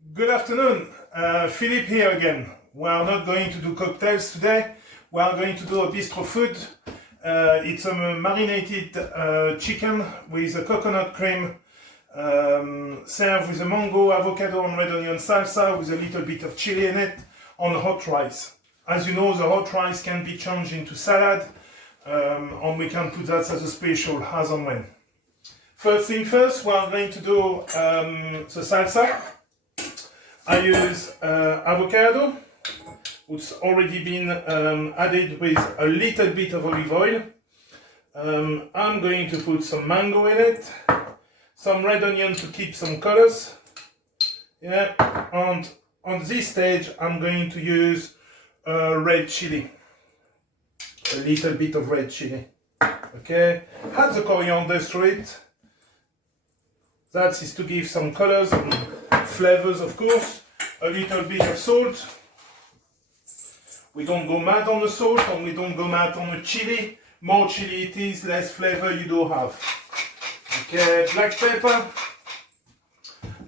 Good afternoon, Philippe here again. We are not going to do cocktails today. We are going to do a bistro food. It's a marinated chicken with a coconut cream, served with a mango, avocado and red onion salsa with a little bit of chili in it on hot rice. As you know, the hot rice can be changed into salad, and we can put that as a special as and when. First thing first, we are going to do the salsa. I use avocado, which already been added with a little bit of olive oil. I'm going to put some mango in it, some red onion to keep some colors. Yeah, and on this stage I'm going to use red chili, a little bit of red chili. Okay, add the coriander to it. That is to give some colors and flavors, of course. A little bit of salt. We don't go mad on the salt and we don't go mad on the chili. More chili it is, less flavor you do have. Okay, black pepper.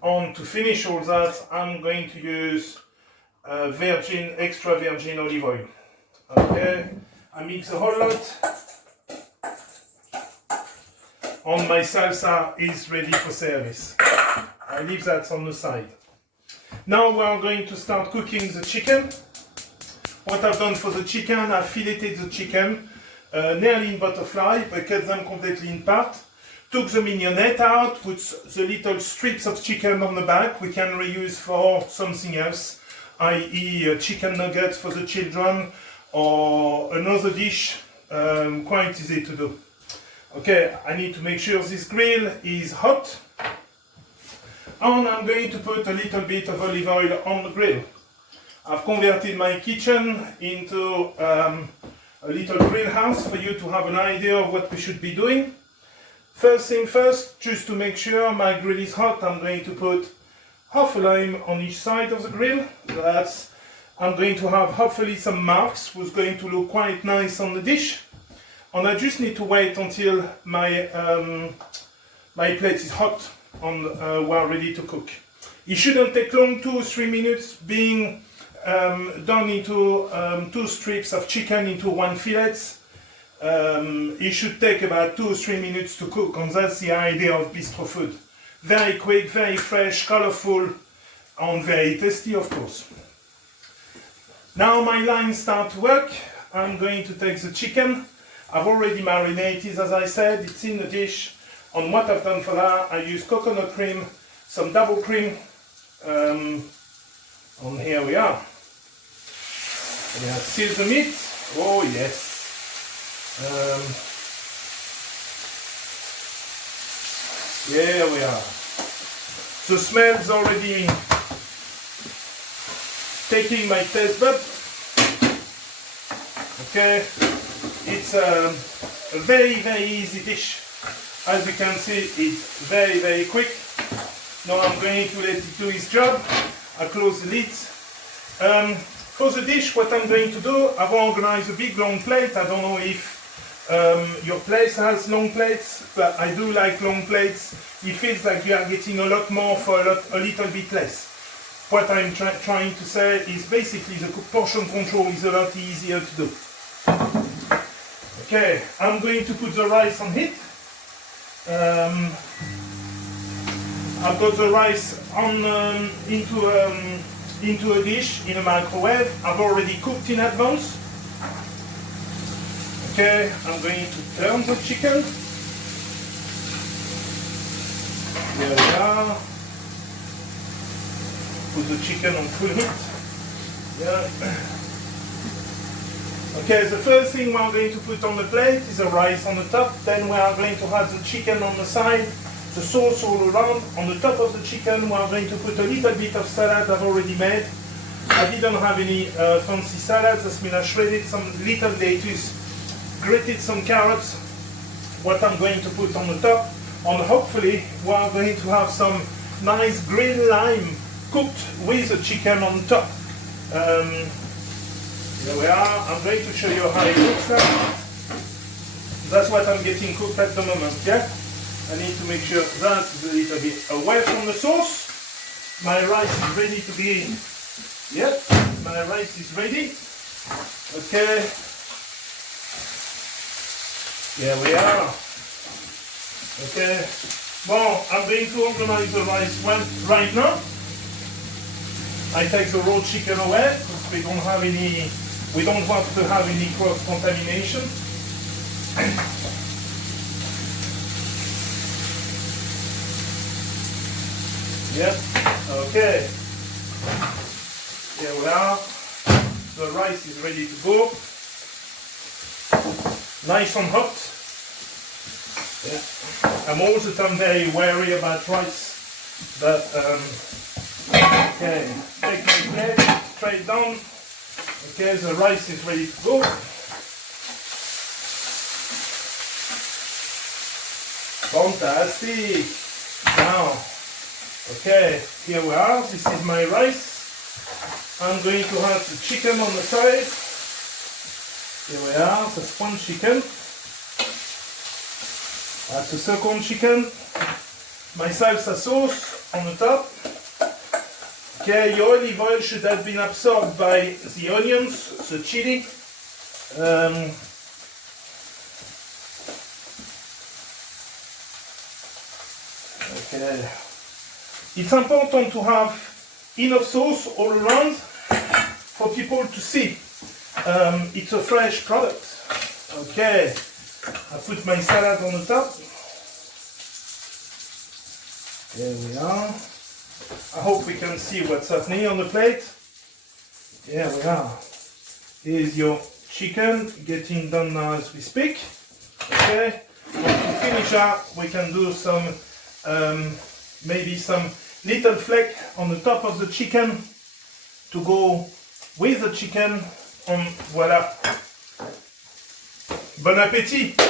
And to finish all that, I'm going to use extra virgin olive oil. Okay, I mix a whole lot. And my salsa is ready for service. I leave that on the side. Now we are going to start cooking the chicken. What I've done for the chicken, I've filleted the chicken nearly in butterfly, but cut them completely in part. Took the mignonette out, put the little strips of chicken on the back. We can reuse for something else, i.e. chicken nuggets for the children or another dish, quite easy to do. Okay, I need to make sure this grill is hot. And I'm going to put a little bit of olive oil on the grill. I've converted my kitchen into a little grill house for you to have an idea of what we should be doing. First thing first, just to make sure my grill is hot, I'm going to put half a lime on each side of the grill. I'm going to have hopefully some marks, which is going to look quite nice on the dish. And I just need to wait until my plate is hot and we're ready to cook. It shouldn't take long, 2 or 3 minutes, being done into 2 strips of chicken into 1 fillet. It should take about 2 or 3 minutes to cook, and that's the idea of bistro food. Very quick, very fresh, colorful, and very tasty, of course. Now my lines start to work. I'm going to take the chicken. I've already marinated, as I said, it's in the dish. And what I've done for that, I use coconut cream, some double cream, and here we are. We have sealed the meat. Oh yes. Here we are. The smell's already taking my taste bud. Okay. It's a very, very easy dish. As you can see, it's very, very quick. Now I'm going to let it do its job. I close the lid. For the dish, what I'm going to do, I've organized a big long plate. I don't know if your place has long plates, but I do like long plates. It feels like you are getting a lot more for a little bit less. What I'm trying to say is basically the portion control is a lot easier to do. Okay, I'm going to put the rice on heat. I've got the rice on into a dish in a microwave. I've already cooked in advance. Okay, I'm going to turn the chicken. There we are. Put the chicken on full heat. Yeah. Okay, the first thing we are going to put on the plate is the rice on the top. Then we are going to have the chicken on the side, the sauce all around. On the top of the chicken we are going to put a little bit of salad I've already made. I didn't have any fancy salads. That's mean I shredded some little lettuce, grated some carrots. What I'm going to put on the top. And hopefully we are going to have some nice green lime cooked with the chicken on top. Here we are. I'm going to show you how it looks like. That's what I'm getting cooked at the moment, yeah? I need to make sure that's a little bit away from the sauce. my rice is ready to be in. Yep, my rice is ready. Okay. Here we are. Okay. Well, I'm going to organize the rice right now. I take the raw chicken away because we don't want to have any cross-contamination. Yep, okay. Here we are. The rice is ready to go. Nice and hot. Yeah. I'm all the time very wary about rice, but okay, take my plate straight down. Okay, the rice is ready to go. Fantastic. Now, okay, here we are. This is my rice. I'm going to have the chicken on the side. Here we are. That's one chicken. That's the second chicken. My salsa sauce on the top. Okay, your olive oil should have been absorbed by the onions, the chili. Okay. It's important to have enough sauce all around for people to see. It's a fresh product. Okay. I put my salad on the top. There we are. I hope we can see what's happening on the plate. Here we are. Here's your chicken getting done now as we speak. Okay. Well, to finish up, we can do some maybe some little flake on the top of the chicken to go with the chicken. And voila. Bon appétit!